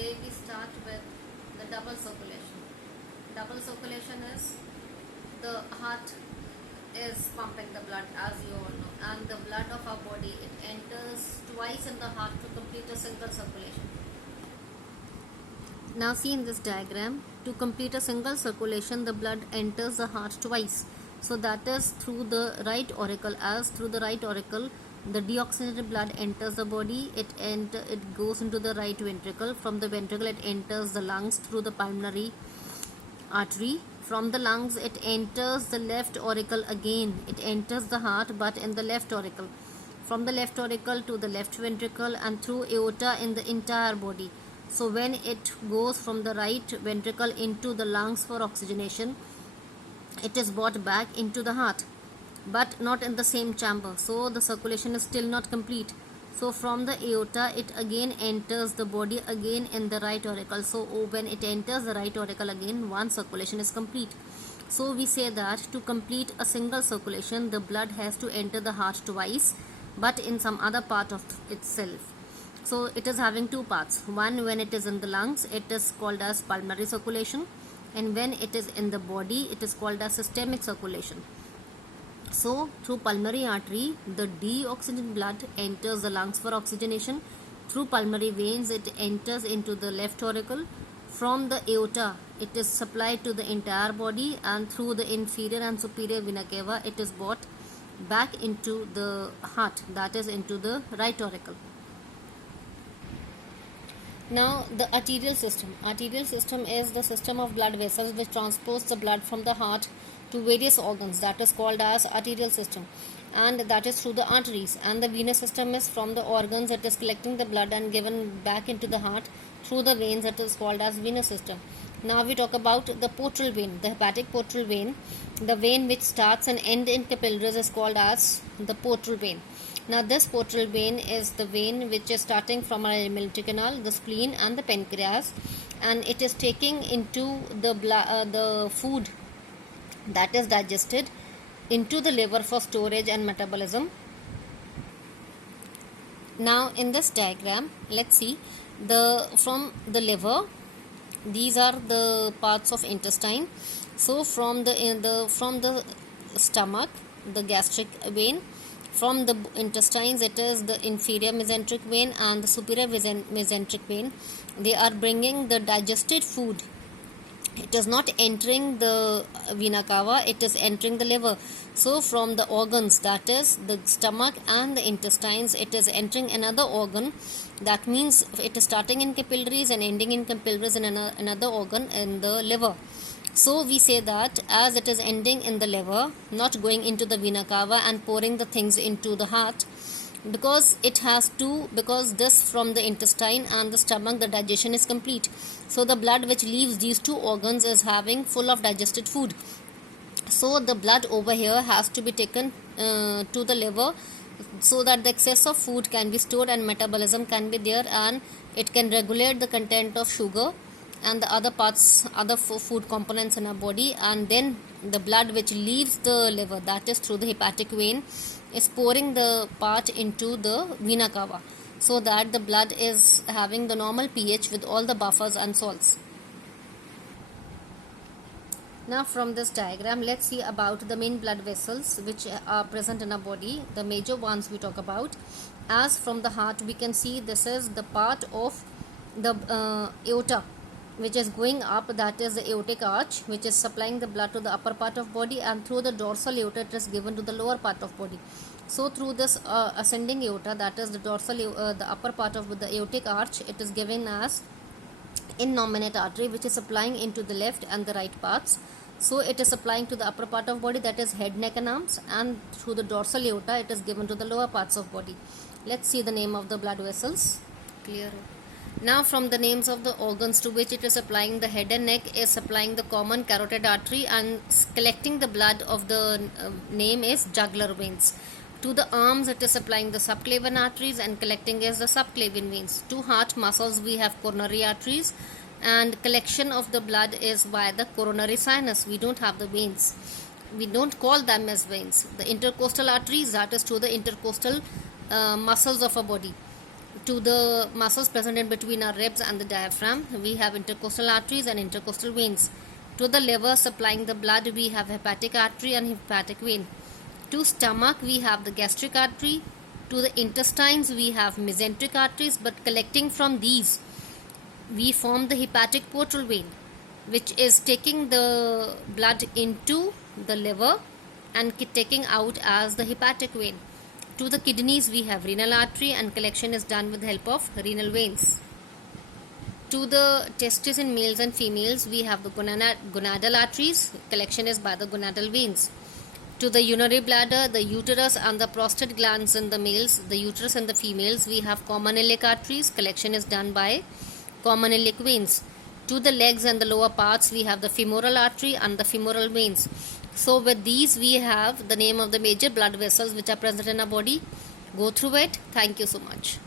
today we start with the double circulation. Double circulation is the heart is pumping the blood, as you all know, and the blood of our body, it enters twice in the heart to complete a single circulation. Now see in this diagram, to complete a single circulation, the blood enters the heart twice. So that is through the right auricle. As through the right auricle, the deoxygenated blood enters the body, it goes into the right ventricle. From the ventricle, it enters the lungs through the pulmonary artery. From the lungs, it enters the left auricle again. It enters the heart, but in the left auricle. From the left auricle to the left ventricle and through aorta in the entire body. So when it goes from the right ventricle into the lungs for oxygenation, it is brought back into the heart, but not in the same chamber. So the circulation is still not complete. So from the aorta, it again enters the body again in the right auricle. So when it enters the right auricle again, one circulation is complete. So we say that to complete a single circulation, the blood has to enter the heart twice, but in some other part of itself. So it is having two parts. One, when it is in the lungs, it is called as pulmonary circulation, and when it is in the body, it is called as systemic circulation. So through pulmonary artery, the deoxygenated blood enters the lungs for oxygenation. Through pulmonary veins, it enters into the left auricle. From the aorta, it is supplied to the entire body, and through the inferior and superior vena cava, it is brought back into the heart, that is into the right auricle. Now the arterial system. Arterial system is the system of blood vessels which transports the blood from the heart to various organs, that is called as arterial system, and that is through the arteries. And the venous system is from the organs, it is collecting the blood and given back into the heart through the veins, that is called as venous system. Now we talk about the portal vein, the hepatic portal vein. The vein which starts and ends in capillaries is called as the portal vein. Now this portal vein is the vein which is starting from our alimentary canal, the spleen and the pancreas, and it is taking into the food that is digested into the liver for storage and metabolism. Now in this diagram, let's see from the liver, these are the parts of intestine. So from the stomach, the gastric vein. From the intestines, it is the inferior mesenteric vein and the superior mesenteric vein. They are bringing the digested food. It is not entering the vena cava, it is entering the liver. So from the organs, that is the stomach and the intestines, it is entering another organ. That means it is starting in capillaries and ending in capillaries in another organ in the liver. So we say that as it is ending in the liver, not going into the vena cava and pouring the things into the heart, because this from the intestine and the stomach, the digestion is complete. So the blood which leaves these two organs is having full of digested food. So the blood over here has to be taken to the liver, so that the excess of food can be stored and metabolism can be there, and it can regulate the content of sugar and the other food components in our body. And then the blood which leaves the liver, that is through the hepatic vein, is pouring the part into the vena cava, so that the blood is having the normal pH with all the buffers and salts. Now from this diagram, let's see about the main blood vessels which are present in our body, the major ones we talk about. As from the heart, we can see this is the part of the aorta which is going up, that is the aortic arch, which is supplying the blood to the upper part of body, and through the dorsal aorta it is given to the lower part of body. So through this ascending aorta, that is the the upper part of the aortic arch, it is given as innominate artery, which is supplying into the left and the right parts. So it is supplying to the upper part of body, that is head, neck and arms, and through the dorsal aorta it is given to the lower parts of body. Let's see the name of the blood vessels. Clear. Now from the names of the organs to which it is supplying, the head and neck is supplying the common carotid artery, and collecting the blood of the name is jugular veins. To the arms, it is supplying the subclavian arteries, and collecting is the subclavian veins. To heart muscles, we have coronary arteries, and collection of the blood is by the coronary sinus. We don't have the veins. We don't call them as veins. The intercostal arteries, that is to the intercostal muscles of a body. to the muscles present in between our ribs and the diaphragm, we have intercostal arteries and intercostal veins. To the liver supplying the blood, we have hepatic artery and hepatic vein. To stomach, we have the gastric artery. To the intestines, we have mesenteric arteries, but collecting from these, we form the hepatic portal vein, which is taking the blood into the liver and taking out as the hepatic vein. To the kidneys, we have renal artery, and collection is done with the help of renal veins. To the testes in males and females, we have the gonadal arteries. Collection is by the gonadal veins. To the urinary bladder, the uterus and the prostate glands in the males, the uterus in the females, we have common iliac arteries. Collection is done by common iliac veins. To the legs and the lower parts, we have the femoral artery and the femoral veins. So with these, we have the name of the major blood vessels which are present in our body. Go through it. Thank you so much.